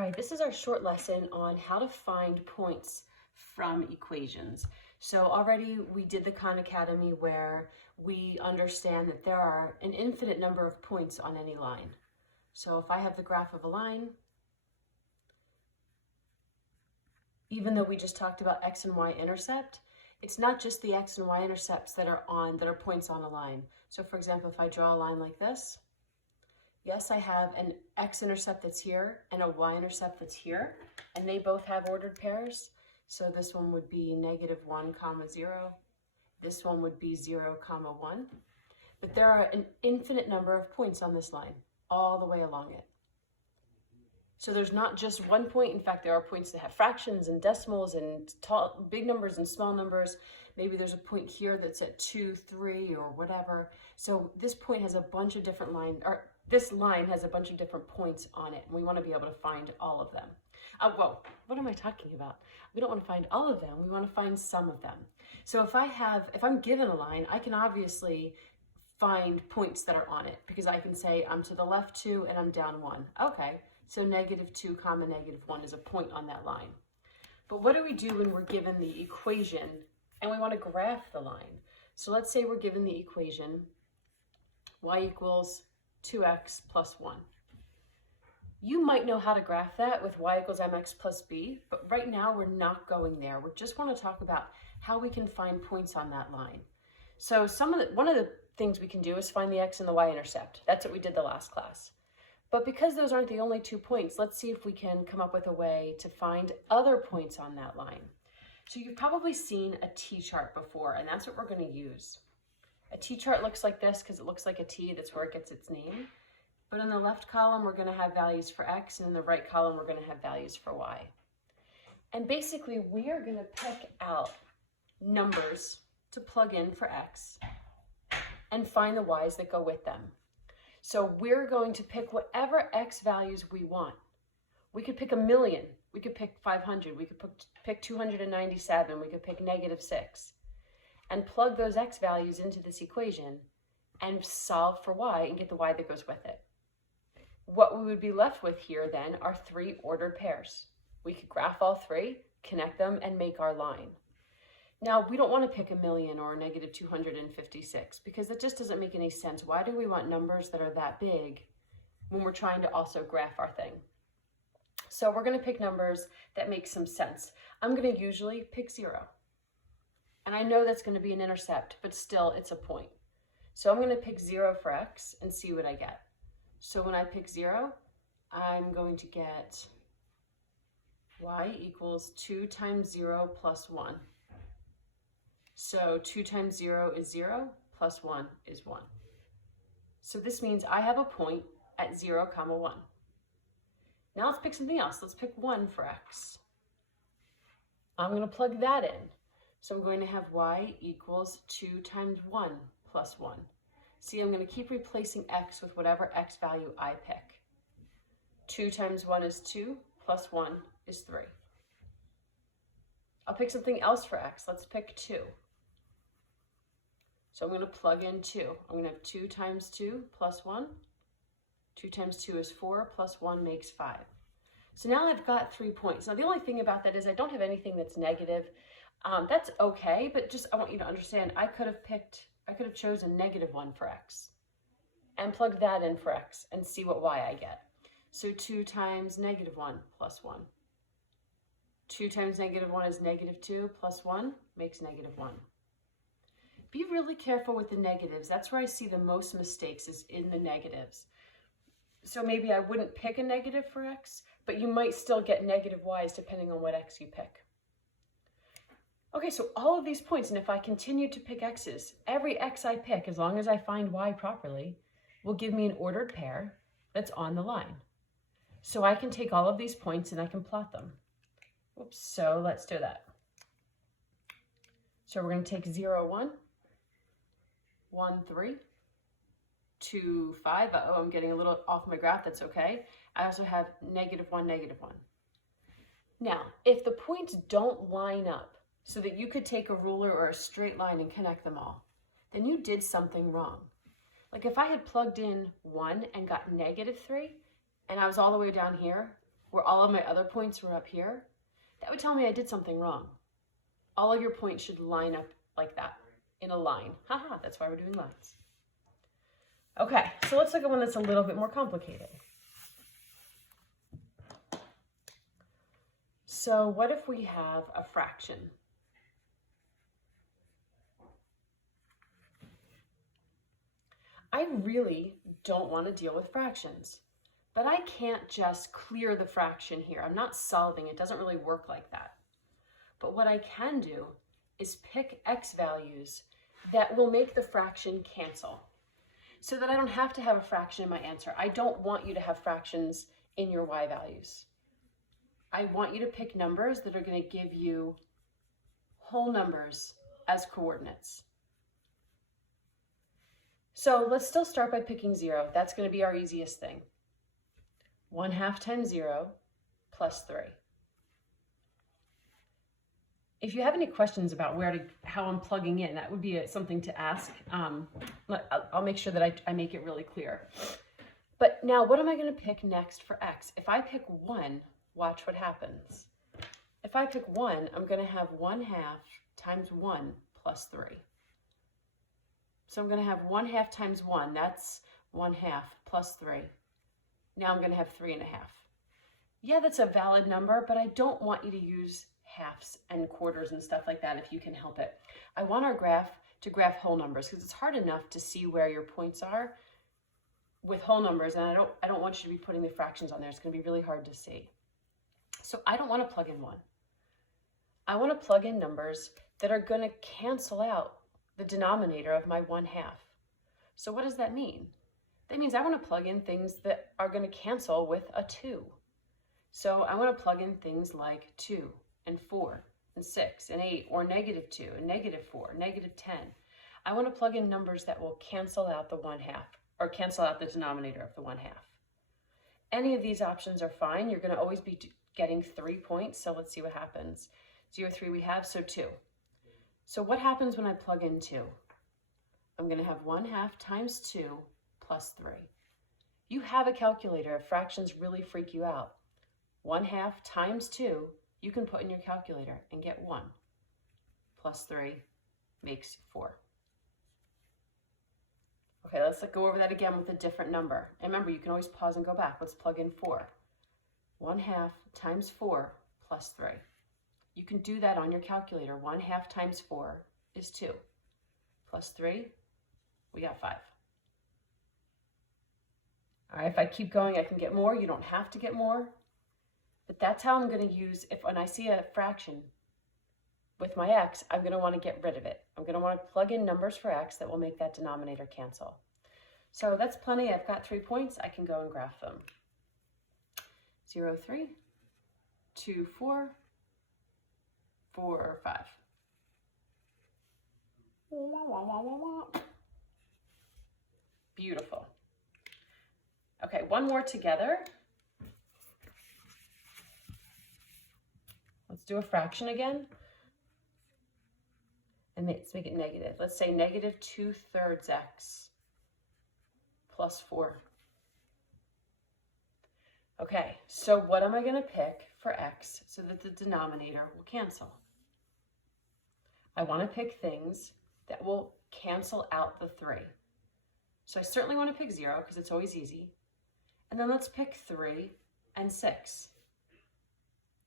All right, this is our short lesson on how to find points from equations. So already we did the Khan Academy where we understand that there are an infinite number of points on any line. So if I have the graph of a line, even though we just talked about x and y intercept, it's not just the x and y intercepts that are points on a line. So for example, if I draw a line like this, yes, I have an x-intercept that's here and a y-intercept that's here, and they both have ordered pairs. So this one would be -1, 0. This one would be 0, 1. But there are an infinite number of points on this line, all the way along it. So there's not just one point. In fact, there are points that have fractions and decimals and big numbers and small numbers. Maybe there's a point here that's at 2, 3, or whatever. So this point has a bunch of different this line has a bunch of different points on it, and we want to be able to find all of them. Whoa, what am I talking about? We don't want to find all of them. We want to find some of them. So if I'm given a line, I can obviously find points that are on it, because I can say I'm to the left 2 and I'm down 1. Okay, so -2, -1 is a point on that line. But what do we do when we're given the equation and we want to graph the line? So let's say we're given the equation y equals 2x plus 1. You might know how to graph that with y equals mx plus b, but right now we're not going there. We just want to talk about how we can find points on that line. So one of the things we can do is find the x and the y-intercept. That's what we did the last class. But because those aren't the only 2 points, let's see if we can come up with a way to find other points on that line. So you've probably seen a t-chart before, and that's what we're going to use. A t-chart looks like this because it looks like a T. That's where it gets its name. But in the left column, we're going to have values for x, and in the right column, we're going to have values for y. And basically, we are going to pick out numbers to plug in for x and find the y's that go with them. So we're going to pick whatever x values we want. We could pick 1,000,000. We could pick 500. We could pick 297. We could pick -6. And plug those x values into this equation and solve for y and get the y that goes with it. What we would be left with here then are 3 ordered pairs. We could graph all 3, connect them, and make our line. Now, we don't want to pick 1,000,000 or -256 because that just doesn't make any sense. Why do we want numbers that are that big when we're trying to also graph our thing? So we're going to pick numbers that make some sense. I'm going to usually pick 0. And I know that's going to be an intercept, but still it's a point. So I'm going to pick 0 for x and see what I get. So when I pick 0, I'm going to get y equals 2 times 0 plus 1. So 2 times 0 is 0, plus 1 is 1. So this means I have a point at 0, 1. Now let's pick something else. Let's pick 1 for x. I'm going to plug that in. So I'm going to have y equals 2 times 1 plus 1. See, I'm going to keep replacing x with whatever x value I pick. 2 times 1 is 2, plus 1 is 3. I'll pick something else for x. Let's pick 2. So I'm going to plug in 2. I'm going to have 2 times 2 plus 1. 2 times 2 is 4, plus 1 makes 5. So now I've got 3 points. Now the only thing about that is I don't have anything that's negative. That's okay, but just I want you to understand I could have chosen -1 for x and plugged that in for x and see what y I get. So 2 times -1 plus 1. 2 times -1 is -2 plus 1 makes -1. Be really careful with the negatives. That's where I see the most mistakes is in the negatives. So maybe I wouldn't pick a negative for x, but you might still get negative y's depending on what x you pick. Okay, so all of these points, and if I continue to pick x's, every x I pick, as long as I find y properly, will give me an ordered pair that's on the line. So I can take all of these points and I can plot them. Oops, so let's do that. So we're going to take 0, 1, 1, 3, 2, 5. Uh-oh, I'm getting a little off my graph. That's okay. I also have -1, -1. Now, if the points don't line up so that you could take a ruler or a straight line and connect them all, then you did something wrong. Like if I had plugged in 1 and got -3, and I was all the way down here, where all of my other points were up here, that would tell me I did something wrong. All of your points should line up like that, in a line. Haha, that's why we're doing lines. Okay, so let's look at one that's a little bit more complicated. So what if we have a fraction? I really don't want to deal with fractions, but I can't just clear the fraction here. I'm not solving. It doesn't really work like that. But what I can do is pick x values that will make the fraction cancel so that I don't have to have a fraction in my answer. I don't want you to have fractions in your y values. I want you to pick numbers that are going to give you whole numbers as coordinates. So let's still start by picking 0. That's going to be our easiest thing. 1/2 times 0 plus 3. If you have any questions about how I'm plugging in, that would be something to ask. I'll make sure that I make it really clear. But now what am I going to pick next for x? If I pick 1, watch what happens. If I pick 1, I'm going to have 1/2 times 1 plus 3. So I'm going to have 1/2 times 1. That's 1/2 plus 3. Now I'm going to have 3 1/2. Yeah, that's a valid number, but I don't want you to use halves and quarters and stuff like that if you can help it. I want our graph to graph whole numbers because it's hard enough to see where your points are with whole numbers, and I don't want you to be putting the fractions on there. It's going to be really hard to see. So I don't want to plug in 1. I want to plug in numbers that are going to cancel out the denominator of my 1/2. So what does that mean? That means I want to plug in things that are going to cancel with a 2. So I want to plug in things like 2 and 4 and 6 and 8, or -2 and -4, -10. I want to plug in numbers that will cancel out the 1/2 or cancel out the denominator of the 1/2. Any of these options are fine. You're going to always be getting 3 points. So let's see what happens. 0, 3 we have, so 2. So what happens when I plug in 2? I'm going to have 1/2 times 2 plus 3. You have a calculator if fractions really freak you out. 1/2 times 2, you can put in your calculator and get 1. Plus 3 makes 4. Okay, let's go over that again with a different number. And remember, you can always pause and go back. Let's plug in 4. 1/2 times 4 plus 3. You can do that on your calculator. 1/2 times 4 is 2. Plus 3, we got 5. All right, if I keep going, I can get more. You don't have to get more. But that's how I'm going to use, when I see a fraction with my x, I'm going to want to get rid of it. I'm going to want to plug in numbers for x that will make that denominator cancel. So that's plenty. I've got 3 points. I can go and graph them. 0, 3, 2, 4, 4, 5. Beautiful. Okay, one more together. Let's do a fraction again. And let's make it negative. Let's say -2/3 x plus 4. Okay, so what am I going to pick for x so that the denominator will cancel? I want to pick things that will cancel out the 3. So I certainly want to pick 0 because it's always easy. And then let's pick 3 and 6.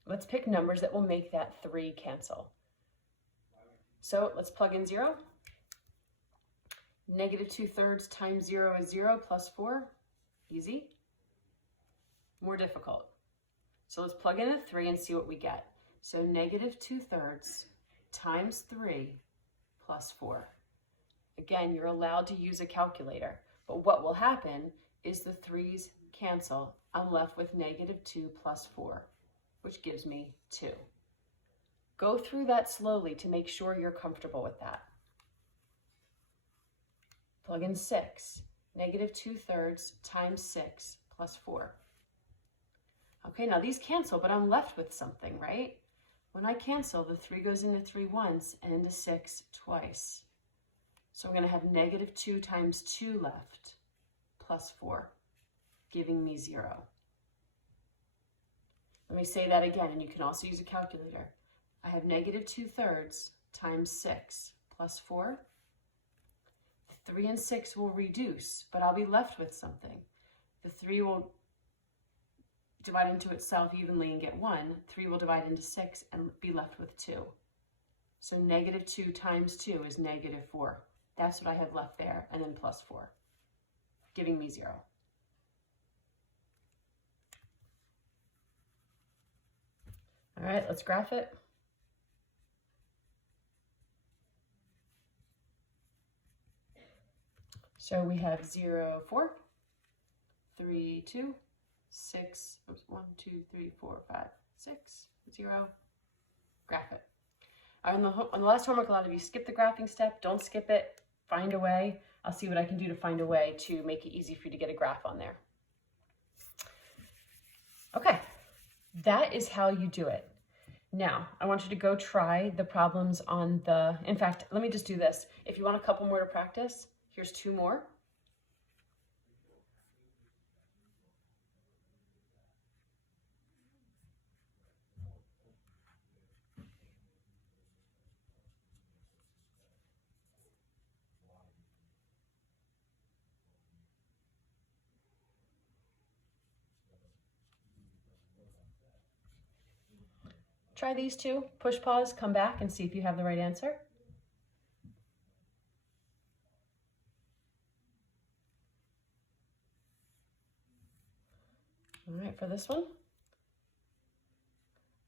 Let's pick numbers that will make that 3 cancel. So let's plug in 0. -2/3 times 0 is 0 plus 4. Easy. More difficult. So let's plug in a 3 and see what we get. So -2/3 times 3 plus 4. Again, you're allowed to use a calculator, but what will happen is the 3's cancel. I'm left with -2 plus 4, which gives me 2. Go through that slowly to make sure you're comfortable with that. Plug in 6. -2/3 times 6 plus 4. Okay, now these cancel, but I'm left with something, right? When I cancel, the 3 goes into 3 once and into 6 twice. So I'm going to have -2 times 2 left plus 4, giving me 0. Let me say that again, and you can also use a calculator. I have negative 2/3 times 6 plus 4. 3 and 6 will reduce, but I'll be left with something. The 3 will divide into itself evenly and get 1. 3 will divide into 6 and be left with 2. So negative 2 times 2 is negative 4. That's what I have left there, and then plus 4, giving me 0. All right, let's graph it. So we have 0, 4, 3, 2, 6, 1, 2, 3, 4, 5, 6, 0. Graph it. On the last homework, a lot of you skip the graphing step. Don't skip it. Find a way. I'll see what I can do to find a way to make it easy for you to get a graph on there. Okay, that is how you do it. Now, I want you to go try the problems on the, in fact, let me just do this. If you want a couple more to practice, here's 2 more. Try these 2, push pause, come back and see if you have the right answer. All right, for this one,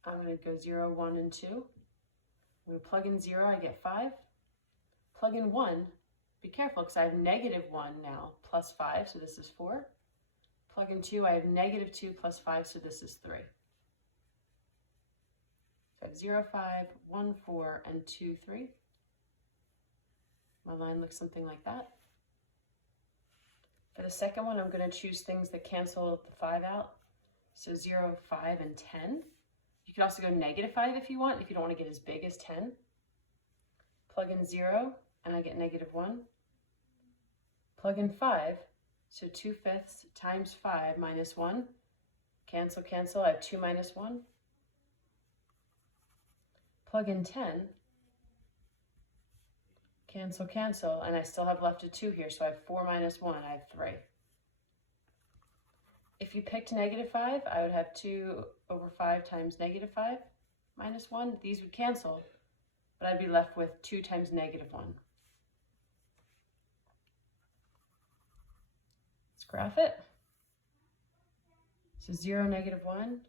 I'm going to go 0, 1, and 2. I'm going to plug in 0, I get 5. Plug in 1, be careful because I have negative 1 now, plus 5, so this is 4. Plug in 2, I have negative 2 plus 5, so this is 3. So I have 0, 5, 1, 4, and 2, 3. My line looks something like that. For the second one, I'm going to choose things that cancel the 5 out. So 0, 5, and 10. You could also go negative 5 if you want, if you don't want to get as big as 10. Plug in 0, and I get negative 1. Plug in 5, so 2/5 times 5 minus 1. Cancel, cancel, I have 2 minus 1. Plug in 10. Cancel, cancel, and I still have left a 2 here, so I have 4 minus 1, I have 3. If you picked negative 5, I would have 2 over 5 times negative 5 minus 1. These would cancel, but I'd be left with 2 times negative 1. Let's graph it. So 0, negative 1,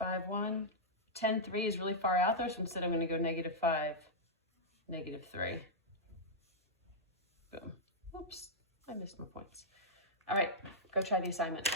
5, 1. 10, 3 is really far out there, so instead I'm going to go negative 5, negative 3. Boom. Oops, I missed my points. All right, go try the assignment.